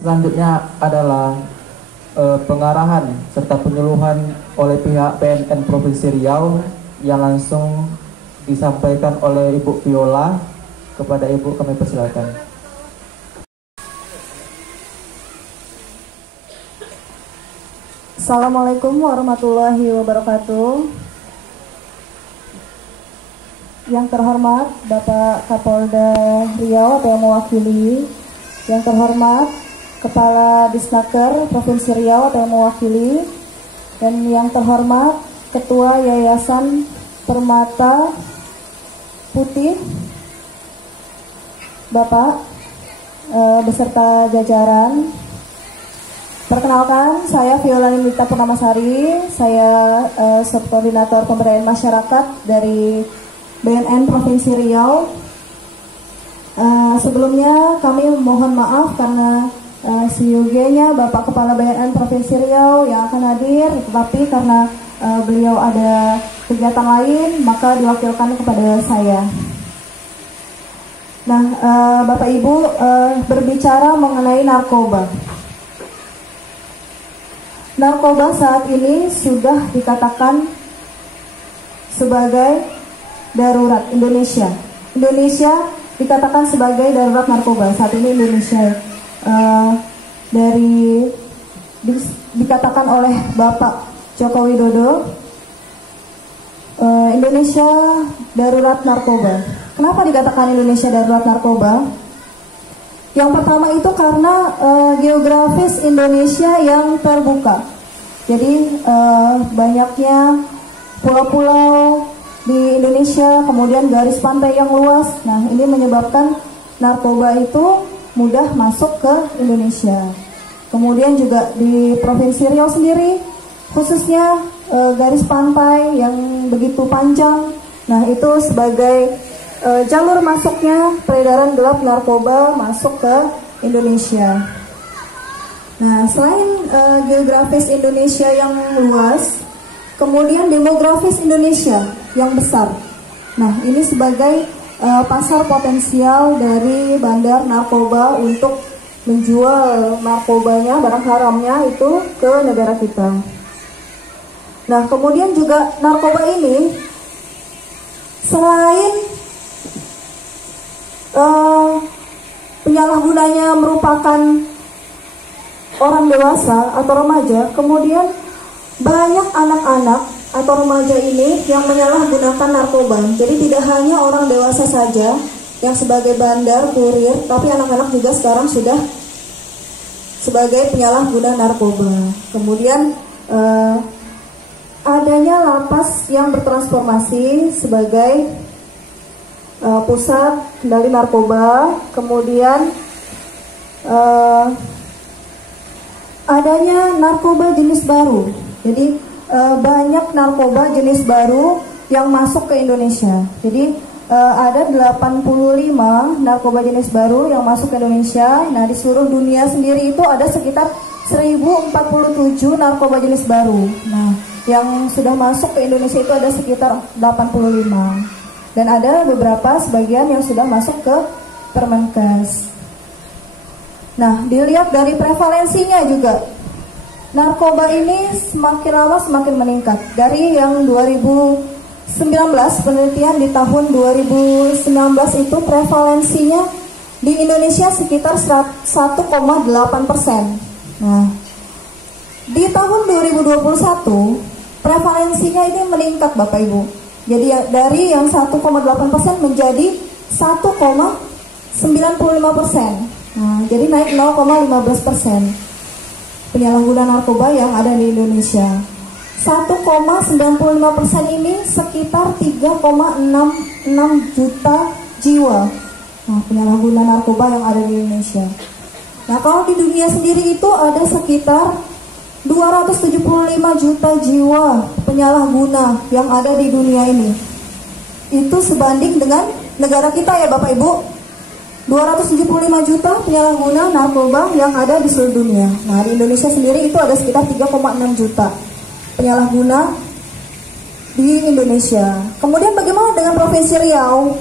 Selanjutnya adalah pengarahan serta penyuluhan oleh pihak BNN Provinsi Riau yang langsung disampaikan oleh Ibu Viola. Kepada Ibu kami persilakan. Assalamualaikum warahmatullahi wabarakatuh. Yang terhormat Bapak Kapolda Riau atau yang mewakili, yang terhormat Kepala Disnaker Provinsi Riau atau yang mewakili, dan yang terhormat Ketua Yayasan Permata Putih Bapak beserta jajaran. Perkenalkan, saya Viola Nindita Purnamasari, saya Subkoordinator Pemberdayaan Masyarakat dari BNN Provinsi Riau. Sebelumnya kami mohon maaf karena CUG-nya Bapak Kepala BNN Provinsi Riau yang akan hadir, tetapi karena beliau ada kegiatan lain, maka diwakilkan kepada saya. Nah, Bapak Ibu, berbicara mengenai narkoba. Narkoba saat ini sudah dikatakan sebagai darurat Indonesia. Indonesia dikatakan sebagai darurat narkoba. Saat ini Indonesia dikatakan oleh Bapak Joko Widodo, Indonesia darurat narkoba. Kenapa dikatakan Indonesia darurat narkoba? Yang pertama itu karena geografis Indonesia yang terbuka. Jadi banyaknya pulau-pulau di Indonesia, kemudian garis pantai yang luas. Nah, ini menyebabkan narkoba itu mudah masuk ke Indonesia. Kemudian juga di Provinsi Riau sendiri, khususnya garis pantai yang begitu panjang. Nah, itu sebagai jalur masuknya peredaran gelap narkoba masuk ke Indonesia. Nah, selain geografis Indonesia yang luas, kemudian demografis Indonesia yang besar. Nah, ini sebagai pasar potensial dari bandar narkoba untuk menjual narkobanya, barang haramnya itu ke negara kita. Nah, kemudian juga narkoba ini selain penyalahgunanya merupakan orang dewasa atau remaja, kemudian banyak anak-anak atau remaja ini yang menyalahgunakan narkoba. Jadi tidak hanya orang dewasa saja yang sebagai bandar, kurir, tapi anak-anak juga sekarang sudah sebagai penyalahguna narkoba. Kemudian adanya lapas yang bertransformasi sebagai pusat kendali narkoba, kemudian adanya narkoba jenis baru. Jadi banyak narkoba jenis baru yang masuk ke Indonesia. Jadi ada 85 narkoba jenis baru yang masuk ke Indonesia. Nah, di seluruh dunia sendiri itu ada sekitar 1047 narkoba jenis baru. Nah, yang sudah masuk ke Indonesia itu ada sekitar 85. Dan ada beberapa sebagian yang sudah masuk ke Permenkes. Nah, dilihat dari prevalensinya juga, narkoba ini semakin lama semakin meningkat. Dari yang 2019, penelitian di tahun 2019 itu prevalensinya di Indonesia sekitar 1,8%. Nah, di tahun 2021 prevalensinya ini meningkat, Bapak Ibu. Jadi dari yang 1,8% menjadi 1,95%. Nah, jadi naik 0,15% penyalahguna narkoba yang ada di Indonesia. 1,95% ini sekitar 3,66 juta jiwa. Nah, penyalahguna narkoba yang ada di Indonesia. Nah, kalau di dunia sendiri itu ada sekitar 275 juta jiwa penyalahguna yang ada di dunia ini. Itu sebanding dengan negara kita ya Bapak Ibu. 275 juta penyalahguna narkoba yang ada di seluruh dunia. Nah, di Indonesia sendiri itu ada sekitar 3,6 juta penyalahguna di Indonesia. Kemudian bagaimana dengan Provinsi Riau?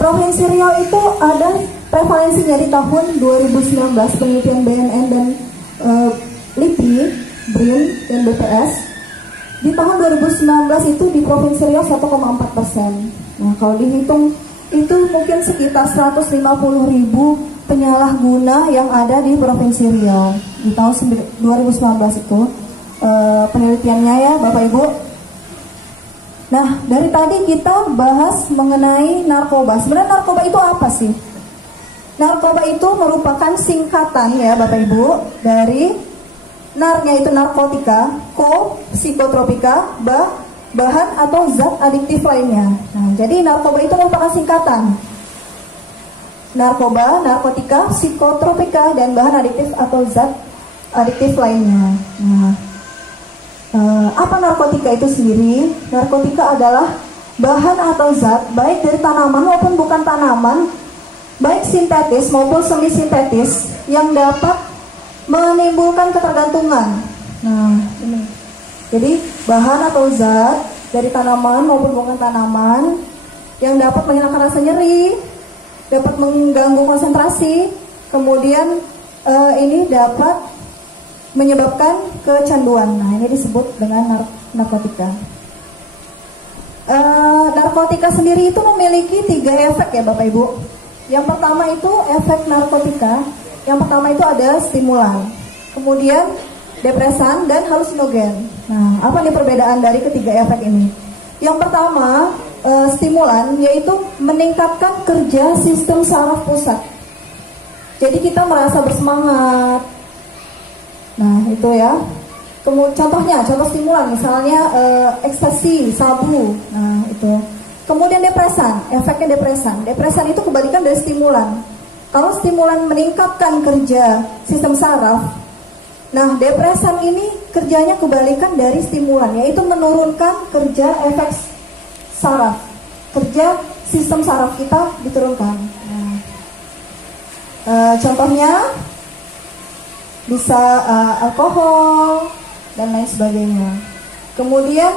Provinsi Riau itu ada prevalensinya di tahun 2019 penelitian BNN dan Di tahun 2019 itu di Provinsi Riau 1,4%. Nah, kalau dihitung itu mungkin sekitar 150.000 penyalahguna yang ada di Provinsi Riau di tahun 2019 itu penelitiannya ya Bapak Ibu. Nah, dari tadi kita bahas mengenai narkoba. Sebenarnya narkoba itu apa sih? Narkoba itu merupakan singkatan ya Bapak Ibu dari narnya itu narkotika, ko psikotropika, bahan atau zat adiktif lainnya. Nah, jadi narkoba itu merupakan singkatan. Narkoba, narkotika, psikotropika, dan bahan adiktif atau zat adiktif lainnya. Nah, apa narkotika itu sendiri? Narkotika adalah bahan atau zat baik dari tanaman maupun bukan tanaman, baik sintetis maupun semi sintetis yang dapat menimbulkan ketergantungan. Nah, ini. Jadi bahan atau zat dari tanaman maupun bukan tanaman yang dapat menghilangkan rasa nyeri, dapat mengganggu konsentrasi, kemudian ini dapat menyebabkan kecanduan. Nah, ini disebut dengan narkotika. Narkotika sendiri itu memiliki 3 efek ya Bapak Ibu. Yang pertama itu efek narkotika. Yang pertama itu ada stimulan, kemudian depresan dan halusinogen. Nah, apa nih perbedaan dari ketiga efek ini? Yang pertama, stimulan yaitu meningkatkan kerja sistem saraf pusat. Jadi kita merasa bersemangat. Nah, itu ya. Contohnya, contoh stimulan misalnya ekstasi, sabu. Nah, itu. Kemudian depresan, efeknya depresan. Depresan itu kebalikan dari stimulan. Kalau stimulan meningkatkan kerja sistem saraf, nah depresan ini kerjanya kebalikan dari stimulan, yaitu menurunkan kerja efek saraf. Kerja sistem saraf kita diturunkan. Nah, contohnya bisa alkohol dan lain sebagainya. Kemudian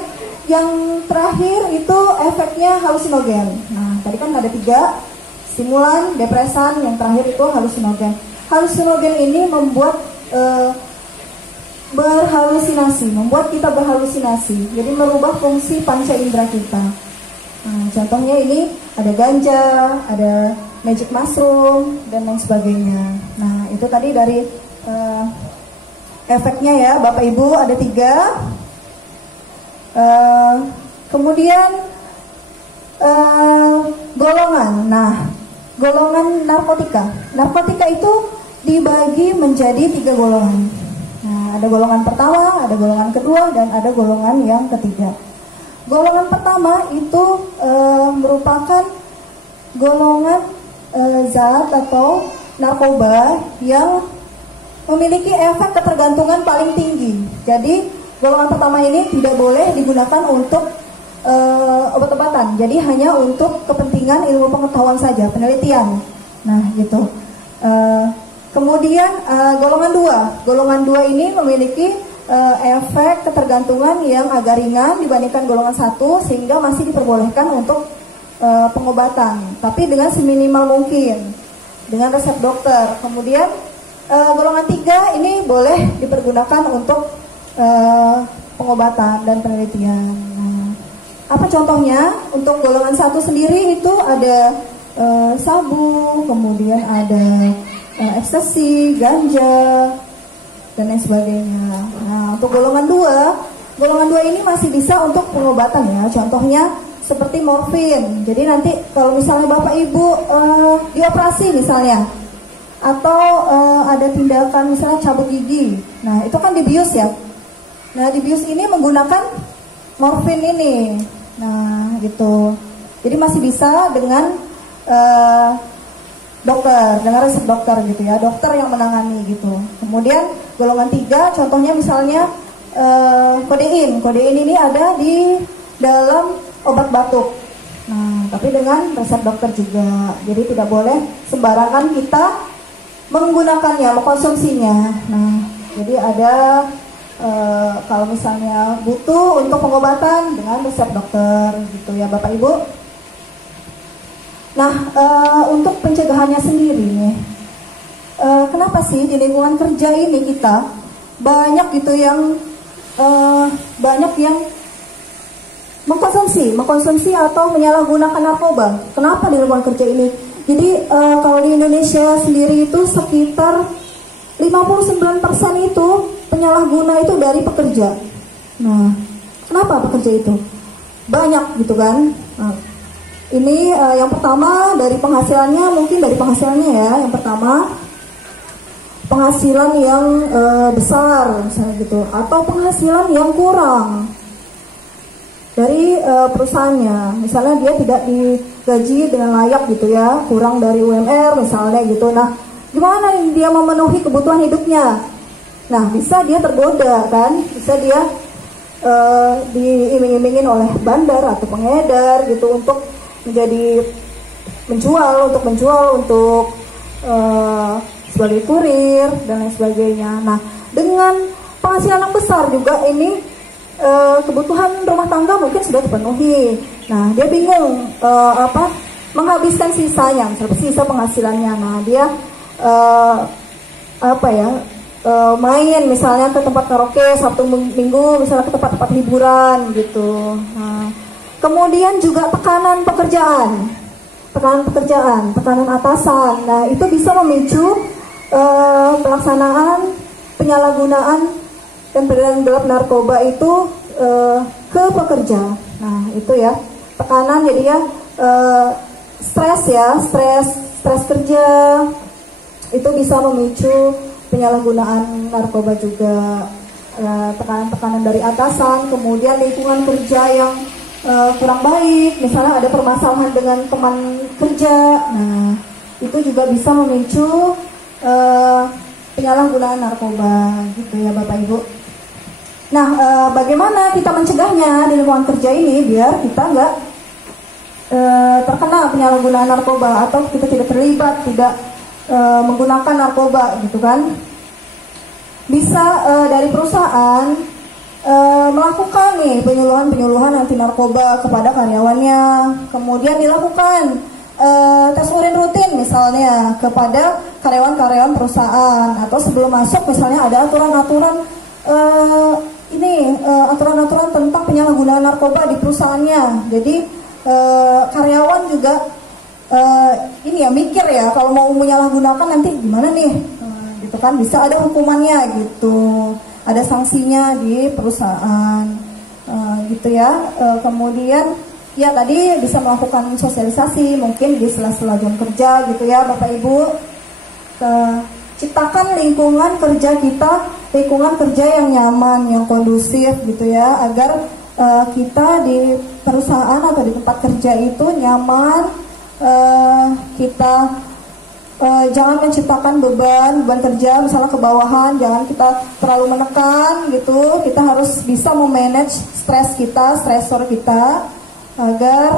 yang terakhir itu efeknya halusinogen. Nah, tadi kan ada 3, stimulan, depresan, yang terakhir itu halusinogen. Halusinogen ini membuat berhalusinasi, membuat kita berhalusinasi. Jadi merubah fungsi panca indera kita. Nah, contohnya ini ada ganja, ada magic mushroom dan lain sebagainya. Nah, itu tadi dari efeknya ya Bapak Ibu ada 3. Kemudian golongan. Nah, golongan narkotika. Narkotika itu dibagi menjadi 3 golongan. Nah, ada golongan pertama, ada golongan kedua, dan ada golongan yang ketiga. Golongan pertama itu merupakan golongan zat atau narkoba yang memiliki efek ketergantungan paling tinggi. Jadi golongan pertama ini tidak boleh digunakan untuk obat-obatan. Jadi hanya untuk kepentingan ilmu pengetahuan saja, penelitian. Nah, gitu. Kemudian golongan 2. Golongan 2 ini memiliki efek ketergantungan yang agak ringan dibandingkan golongan 1, sehingga masih diperbolehkan untuk pengobatan, tapi dengan seminimal mungkin, dengan resep dokter. Kemudian golongan 3 ini boleh dipergunakan untuk pengobatan dan penelitian. Nah, apa contohnya? Untuk golongan 1 sendiri itu ada sabu, kemudian ada ekstasi, ganja, dan lain sebagainya. Nah, untuk golongan 2 ini masih bisa untuk pengobatan ya. Contohnya seperti morfin. Jadi nanti kalau misalnya Bapak Ibu dioperasi misalnya, atau ada tindakan misalnya cabut gigi, nah itu kan dibius ya. Nah, dibius ini menggunakan morfin ini. Nah, gitu. Jadi masih bisa dengan dokter, dengan resep dokter gitu ya, dokter yang menangani gitu. Kemudian golongan 3 contohnya misalnya kodein. Kodein ini ada di dalam obat batuk. Nah, tapi dengan resep dokter juga. Jadi tidak boleh sembarangan kita menggunakannya, mengkonsumsinya. Nah, jadi ada kalau misalnya butuh untuk pengobatan dengan resep dokter gitu ya Bapak Ibu. Nah, untuk pencegahannya sendiri nih, kenapa sih di lingkungan kerja ini kita banyak gitu yang mengkonsumsi atau menyalahgunakan narkoba. Kenapa di lingkungan kerja ini? Jadi kalau di Indonesia sendiri itu sekitar 59% itu penyalahguna itu dari pekerja. Nah, kenapa pekerja itu? Banyak gitu kan. Nah, ini yang pertama dari penghasilannya, mungkin dari penghasilannya ya. Yang pertama penghasilan yang besar misalnya gitu, atau penghasilan yang kurang dari perusahaannya. Misalnya dia tidak digaji dengan layak gitu ya, kurang dari UMR misalnya gitu. Nah, gimana dia memenuhi kebutuhan hidupnya? Nah, bisa dia tergoda kan, bisa dia diiming-imingin oleh bandar atau pengedar gitu untuk menjual untuk sebagai kurir dan lain sebagainya. Nah, dengan penghasilan yang besar juga ini kebutuhan rumah tangga mungkin sudah terpenuhi. Nah, dia bingung menghabiskan sisanya, sisa penghasilannya. Nah, dia main misalnya ke tempat karaoke Sabtu Minggu, misalnya ke tempat-tempat hiburan gitu. Nah, kemudian juga tekanan atasan. Nah, itu bisa memicu pelaksanaan penyalahgunaan dan peredaran gelap narkoba itu ke pekerja. Nah, itu ya, tekanan jadinya stres kerja itu bisa memicu penyalahgunaan narkoba juga. Tekanan dari atasan, kemudian lingkungan kerja yang kurang baik, misalnya ada permasalahan dengan teman kerja. Nah, itu juga bisa memicu penyalahgunaan narkoba gitu ya Bapak Ibu. Nah, bagaimana kita mencegahnya di lingkungan kerja ini biar kita nggak terkena penyalahgunaan narkoba atau kita tidak terlibat, tidak menggunakan narkoba gitu kan? Bisa dari perusahaan melakukan nih penyuluhan anti narkoba kepada karyawannya, kemudian dilakukan tes urin rutin misalnya kepada karyawan-karyawan perusahaan, atau sebelum masuk misalnya ada aturan-aturan aturan-aturan tentang penyalahgunaan narkoba di perusahaannya. Jadi karyawan juga mikir ya, kalau mau menyalahgunakan nanti gimana nih, gitu kan, bisa ada hukumannya gitu, ada sanksinya di perusahaan gitu ya. Kemudian ya tadi bisa melakukan sosialisasi mungkin di sela-sela jam kerja gitu ya Bapak Ibu. Ciptakan lingkungan kerja kita, lingkungan kerja yang nyaman, yang kondusif gitu ya, agar kita di perusahaan atau di tempat kerja itu nyaman. Kita jangan menciptakan beban kerja misalnya ke bawahan, jangan kita terlalu menekan gitu. Kita harus bisa memanage stresor kita agar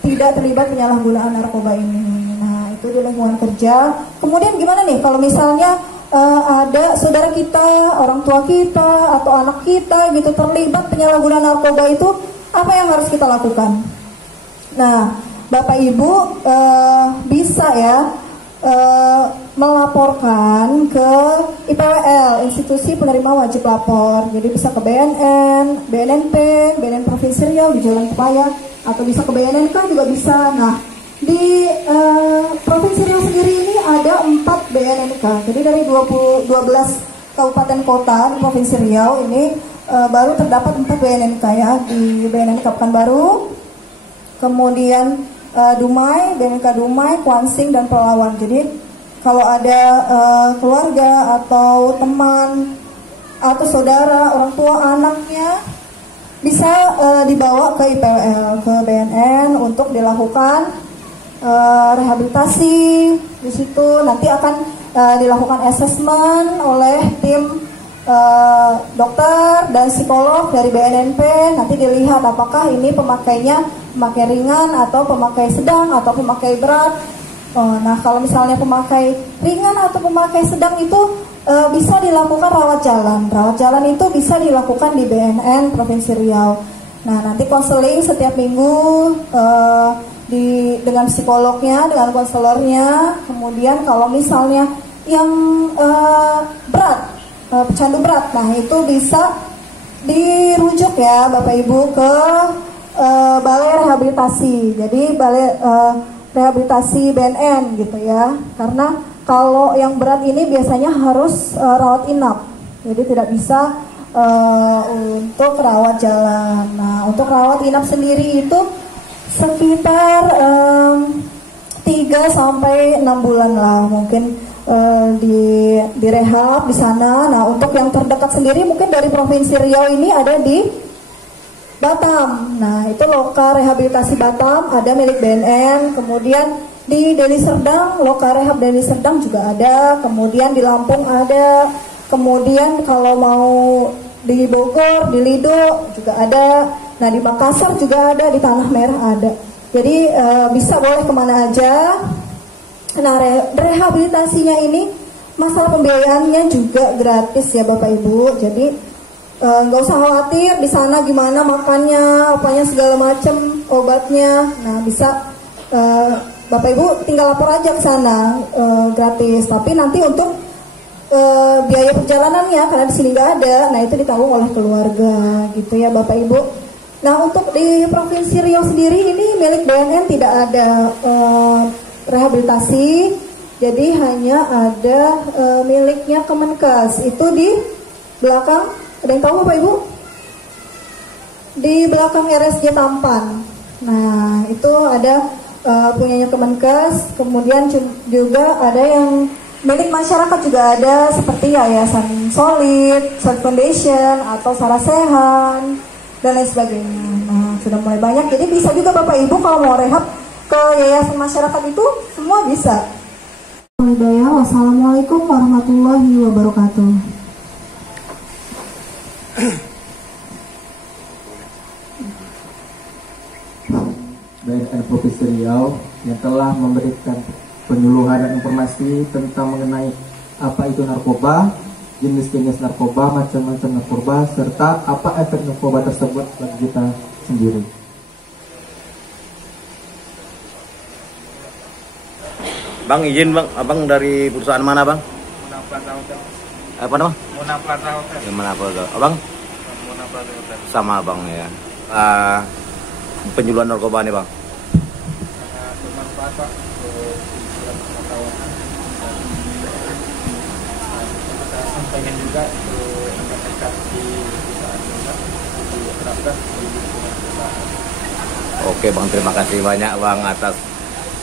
tidak terlibat penyalahgunaan narkoba ini. Nah, itu di lingkungan kerja. Kemudian gimana nih kalau misalnya ada saudara kita, orang tua kita, atau anak kita gitu terlibat penyalahgunaan narkoba, itu apa yang harus kita lakukan? Nah, Bapak Ibu bisa ya melaporkan ke IPWL, Institusi Penerima Wajib Lapor. Jadi bisa ke BNN, BNNP, BNN Provinsi Riau di Jalan Kepaya, atau bisa ke BNNK juga bisa. Nah, di Provinsi Riau sendiri ini ada 4 BNNK. Jadi dari 12 kabupaten kota di Provinsi Riau ini baru terdapat 4 BNNK ya. Di BNNK Pekanbaru, kemudian Dumai, BNNK Dumai, Kuansing, dan Pelawan. Jadi kalau ada keluarga atau teman atau saudara, orang tua, anaknya, bisa dibawa ke IPWL, ke BNN untuk dilakukan rehabilitasi. Di situ nanti akan dilakukan asesmen oleh tim dokter dan psikolog dari BNNP. Nanti dilihat apakah ini pemakainya pemakai ringan atau pemakai sedang atau pemakai berat. Nah, kalau misalnya pemakai ringan atau pemakai sedang itu bisa dilakukan rawat jalan. Rawat jalan itu bisa dilakukan di BNN Provinsi Riau. Nah, nanti konseling setiap minggu dengan psikolognya, dengan konselornya. Kemudian kalau misalnya yang berat, pecandu berat, nah itu bisa dirujuk ya Bapak Ibu ke balai rehabilitasi. Jadi balai rehabilitasi BNN gitu ya. Karena kalau yang berat ini biasanya harus rawat inap. Jadi tidak bisa untuk rawat jalan. Nah, untuk rawat inap sendiri itu sekitar 3 sampai 6 bulan lah mungkin di rehab di sana. Nah, untuk yang terdekat sendiri mungkin dari Provinsi Riau ini ada di Batam. Nah, itu Loka Rehabilitasi Batam ada milik BNN. Kemudian di Deli Serdang, Loka Rehab Deli Serdang juga ada. Kemudian di Lampung ada. Kemudian kalau mau di Bogor, di Lido juga ada. Nah, di Makassar juga ada, di Tanah Merah ada. Jadi bisa boleh kemana aja. Nah, rehabilitasinya ini masalah pembiayaannya juga gratis ya Bapak Ibu. Jadi nggak usah khawatir di sana gimana makannya, apanya segala macam, obatnya. Nah, bisa Bapak Ibu tinggal lapor aja ke sana, gratis. Tapi nanti untuk biaya perjalanannya karena di sini nggak ada, nah itu ditanggung oleh keluarga gitu ya Bapak Ibu. Nah, untuk di Provinsi Riau sendiri ini milik BNN tidak ada rehabilitasi, jadi hanya ada miliknya Kemenkes. Itu di belakang, ada yang tahu Bapak Ibu? Di belakang RSJ Tampan. Nah, itu ada punyanya Kemenkes. Kemudian juga ada yang milik masyarakat juga ada, seperti Yayasan Solid, Solid Foundation, atau Sarasehan, dan lain sebagainya. Nah, sudah mulai banyak. Jadi bisa juga Bapak Ibu kalau mau rehab ke yayasan masyarakat itu semua bisa. Wassalamualaikum warahmatullahi wabarakatuh. BNN Provinsi Riau yang telah memberikan penyuluhan dan informasi tentang mengenai apa itu narkoba, jenis-jenis narkoba, macam-macam narkoba, serta apa efek narkoba tersebut bagi kita sendiri. Bang, izin Bang, Abang dari perusahaan mana Bang? Mona Plaza Hotel. Apa nama? Mona Plaza Hotel. Di mana Plaza? Abang? Mona Plaza Hotel. Sama Abang ya. Penyuluhan narkoba nih Bang. Sangat bermanfaat Pak untuk pengetahuan pengetahuan. Kita sampaikan juga untuk rekan-rekan di perusahaan kita diterapkan di lingkungan perusahaan. Oke Bang, terima kasih banyak Bang atas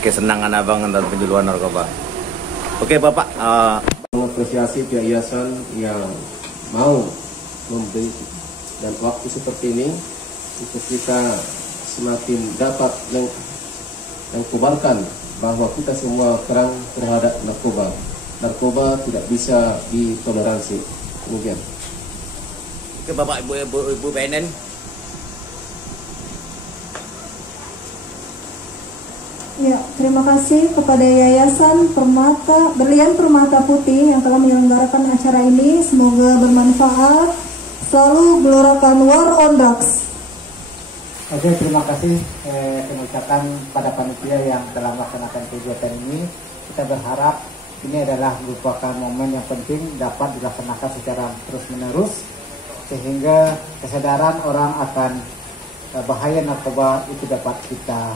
kesenangan Abang dan penyuluhan narkoba. Oke Bapak, mengapresiasi pihak yayasan yang mau memberi dan waktu seperti ini untuk kita semakin dapat mengkobarkan bahwa kita semua terang terhadap narkoba. Narkoba tidak bisa ditoleransi. Kemudian. oke Bapak Ibu BNN. Ya, terima kasih kepada Yayasan Berlian Permata Putih yang telah menyelenggarakan acara ini. Semoga bermanfaat. Selalu gelorakan War on Drugs. Oke, terima kasih mengucapkan pada panitia yang telah melaksanakan kegiatan ini. Kita berharap ini adalah merupakan momen yang penting dapat dilaksanakan secara terus-menerus sehingga kesadaran orang akan bahaya narkoba itu dapat kita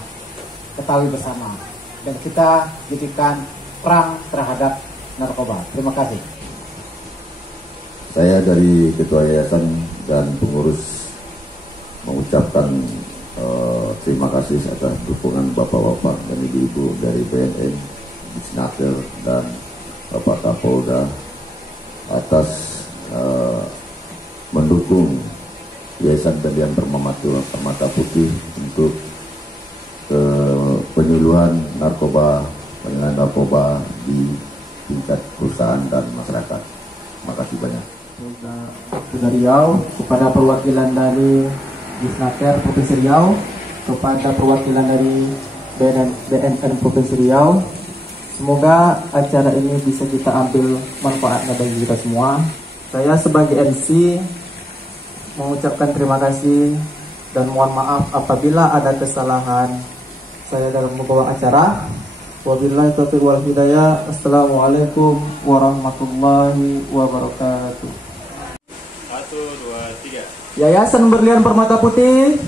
ketahui bersama dan kita jadikan perang terhadap narkoba. Terima kasih. Saya dari Ketua Yayasan dan pengurus mengucapkan terima kasih atas dukungan Bapak-Bapak dan Ibu-Ibu dari BNN, Disnaker dan Bapak Kapolda atas mendukung Yayasan Berlian Permata Putih untuk penyuluhan narkoba di tingkat perusahaan dan masyarakat. Terima kasih banyak. Dari Riau, kepada perwakilan dari Disnaker Provinsi Riau, kepada perwakilan dari BNN Provinsi Riau, semoga acara ini bisa kita ambil manfaatnya bagi kita semua. Saya sebagai MC mengucapkan terima kasih dan mohon maaf apabila ada kesalahan saya dalam membawa acara. Wabillahi taufiq wal hidayah. Assalamualaikum warahmatullahi wabarakatuh. 1, 2, 3. Yayasan Berlian Permata Putih.